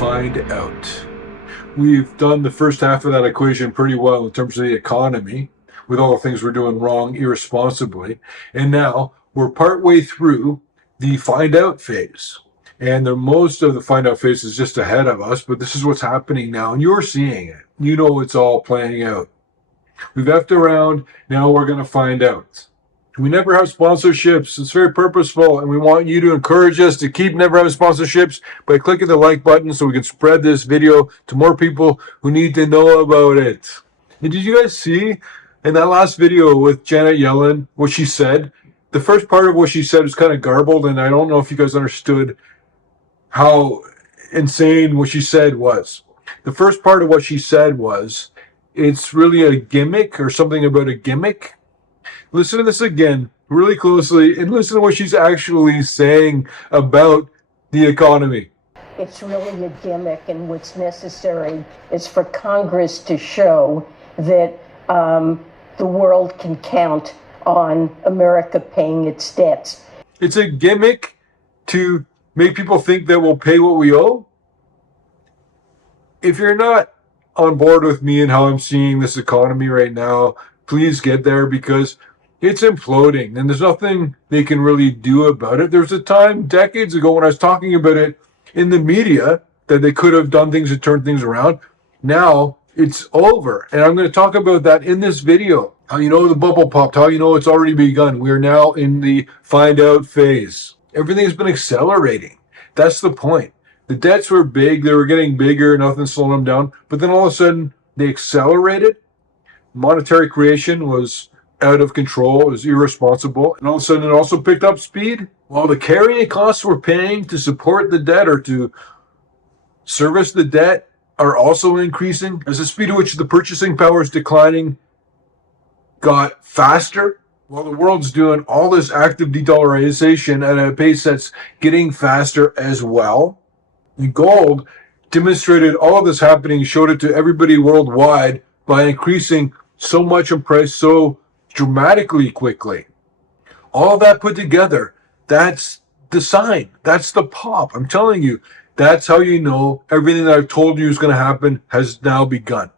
find out. We've done the first half of that equation pretty well in terms of the economy, with all the things we're doing wrong irresponsibly. And now we're partway through the find out phase. And most of the find out phase is just ahead of us, but this is what's happening now, and you're seeing it. You know it's all playing out. We've effed around, now we're going to find out. We never have sponsorships. It's very purposeful, and we want you to encourage us to keep never having sponsorships by clicking the like button so we can spread this video to more people who need to know about it. And did you guys see in that last video with Janet Yellen what she said? The first part of what she said was kind of garbled, and I don't know if you guys understood how insane what she said was. The first part of what she said was, it's really a gimmick or something about a gimmick. Listen to this again really closely and listen to what she's actually saying about the economy. It's really a gimmick, and what's necessary is for Congress to show that the world can count on America paying its debts. It's a gimmick to make people think that we'll pay what we owe. If you're not on board with me and how I'm seeing this economy right now, please get there, because it's imploding and there's nothing they can really do about it. There was a time decades ago when I was talking about it in the media that they could have done things to turn things around. Now it's over. And I'm going to talk about that in this video. How you know the bubble popped, how you know it's already begun. We are now in the find out phase. Everything has been accelerating. That's the point. The debts were big. They were getting bigger. Nothing slowed them down. But then all of a sudden they accelerated. Monetary creation was out of control, it was irresponsible, and all of a sudden it also picked up speed. While the carrying costs we're paying to support the debt or to service the debt are also increasing, as the speed at which the purchasing power is declining got faster, while the world's doing all this active de-dollarization at a pace that's getting faster as well. And gold demonstrated all of this happening, showed it to everybody worldwide by increasing so much in price so dramatically quickly. All that put together, that's the sign. That's the pop. I'm telling you, that's how you know everything that I've told you is going to happen has now begun.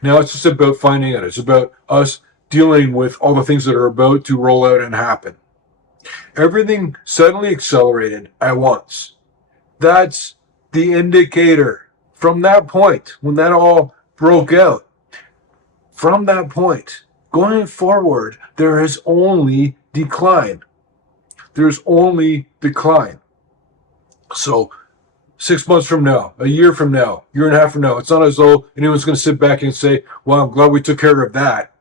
Now it's just about finding out. It's about us dealing with all the things that are about to roll out and happen. Everything suddenly accelerated at once. That's the indicator. From that point, when that all broke out, from that point, going forward, there is only decline. There's only decline. So 6 months from now, a year from now, year and a half from now, it's not as though anyone's going to sit back and say, well, I'm glad we took care of that.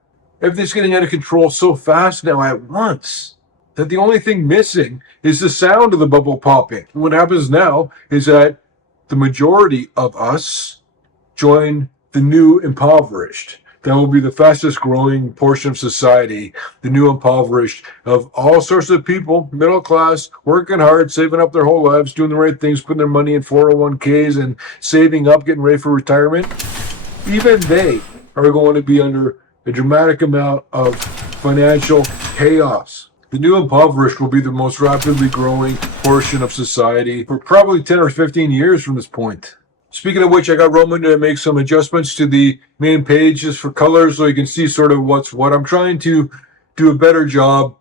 Everything's getting out of control so fast now at once that the only thing missing is the sound of the bubble popping. What happens now is that the majority of us join the new impoverished. That will be the fastest growing portion of society, the new impoverished of all sorts of people, middle class, working hard, saving up their whole lives, doing the right things, putting their money in 401ks and saving up, getting ready for retirement. Even they are going to be under a dramatic amount of financial chaos. The new impoverished will be the most rapidly growing portion of society for probably 10 or 15 years from this point. Speaking of which, I got Roman to make some adjustments to the main page just for colors so you can see sort of what's what. I'm trying to do a better job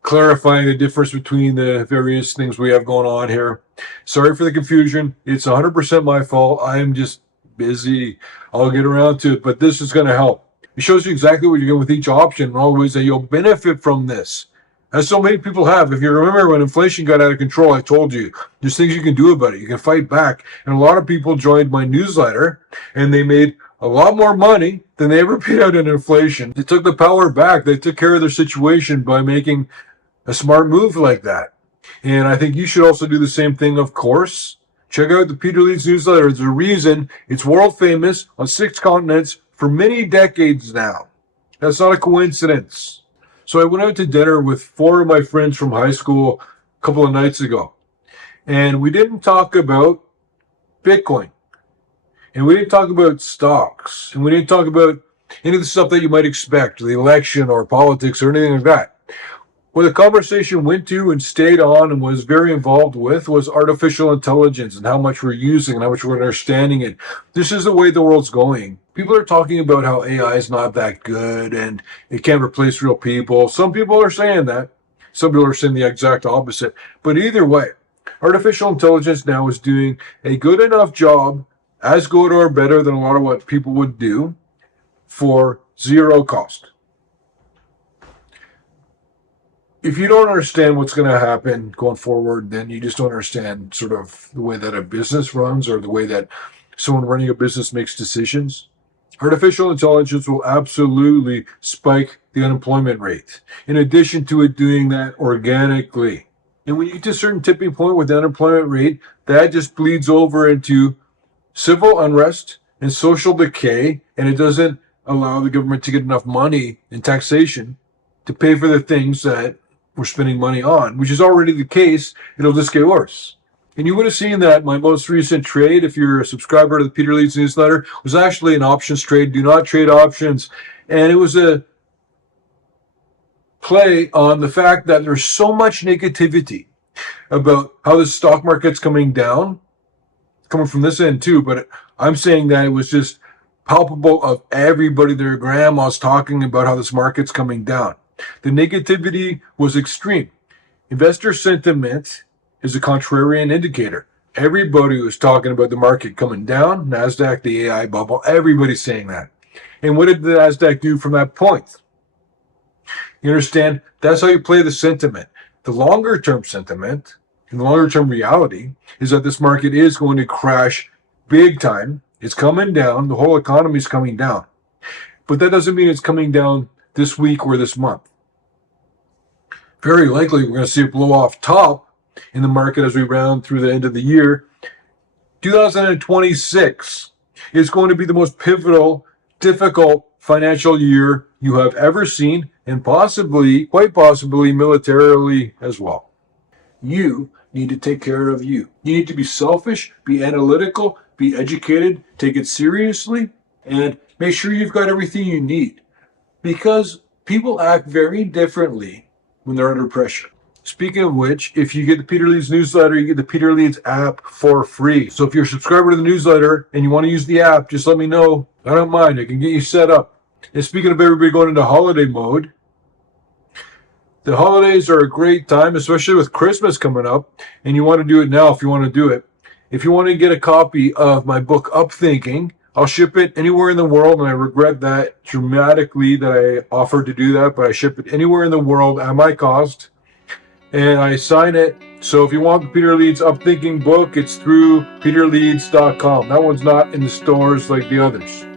clarifying the difference between the various things we have going on here. Sorry for the confusion. It's 100% my fault. I'm just busy. I'll get around to it, but this is going to help. It shows you exactly what you're getting with each option and all the ways that you'll benefit from this. As so many people have. If you remember when inflation got out of control, I told you, there's things you can do about it. You can fight back. And a lot of people joined my newsletter, and they made a lot more money than they ever paid out in inflation. They took the power back. They took care of their situation by making a smart move like that. And I think you should also do the same thing, of course. Check out the Peter Leeds newsletter. There's a reason it's world famous on 6 continents for many decades now. That's not a coincidence. So I went out to dinner with 4 of my friends from high school a couple of nights ago. And we didn't talk about Bitcoin. And we didn't talk about stocks. And we didn't talk about any of the stuff that you might expect, the election or politics or anything like that. What the conversation went to and stayed on and was very involved with was artificial intelligence and how much we're using and how much we're understanding it. This is the way the world's going. People are talking about how AI is not that good and it can't replace real people. Some people are saying that. Some people are saying the exact opposite. But either way, artificial intelligence now is doing a good enough job, as good or better than a lot of what people would do, for zero cost. If you don't understand what's going to happen going forward, then you just don't understand sort of the way that a business runs or the way that someone running a business makes decisions. Artificial intelligence will absolutely spike the unemployment rate, in addition to it doing that organically. And when you get to a certain tipping point with the unemployment rate, that just bleeds over into civil unrest and social decay, and it doesn't allow the government to get enough money in taxation to pay for the things that we're spending money on, which is already the case. It'll just get worse. And you would have seen that my most recent trade, if you're a subscriber to the Peter Leeds newsletter, was actually an options trade. Do not trade options. And it was a play on the fact that there's so much negativity about how the stock market's coming down, coming from this end too, but I'm saying that it was just palpable of everybody, their grandmas talking about how this market's coming down. The negativity was extreme. Investor sentiment is a contrarian indicator. Everybody was talking about the market coming down, NASDAQ, the AI bubble, everybody's saying that. And what did the NASDAQ do from that point? You understand? That's how you play the sentiment. The longer term sentiment and the longer term reality is that this market is going to crash big time. It's coming down. The whole economy is coming down. But that doesn't mean it's coming down this week or this month. Very likely we're going to see it blow off top in the market as we round through the end of the year. 2026 is going to be the most pivotal, difficult financial year you have ever seen, and possibly, quite possibly, militarily as well. You need to take care of you. You need to be selfish, be analytical, be educated, take it seriously, and make sure you've got everything you need. Because people act very differently when they're under pressure. Speaking of which, if you get the Peter Leeds newsletter, you get the Peter Leeds app for free. So if you're a subscriber to the newsletter and you want to use the app, just let me know. I don't mind. I can get you set up. And speaking of everybody going into holiday mode, the holidays are a great time, especially with Christmas coming up, and you want to do it now if you want to do it. If you want to get a copy of my book, Upthinking, I'll ship it anywhere in the world, and I regret that dramatically that I offered to do that, but I ship it anywhere in the world at my cost, and I sign it. So if you want the Peter Leeds Upthinking book, it's through peterleeds.com. That one's not in the stores like the others.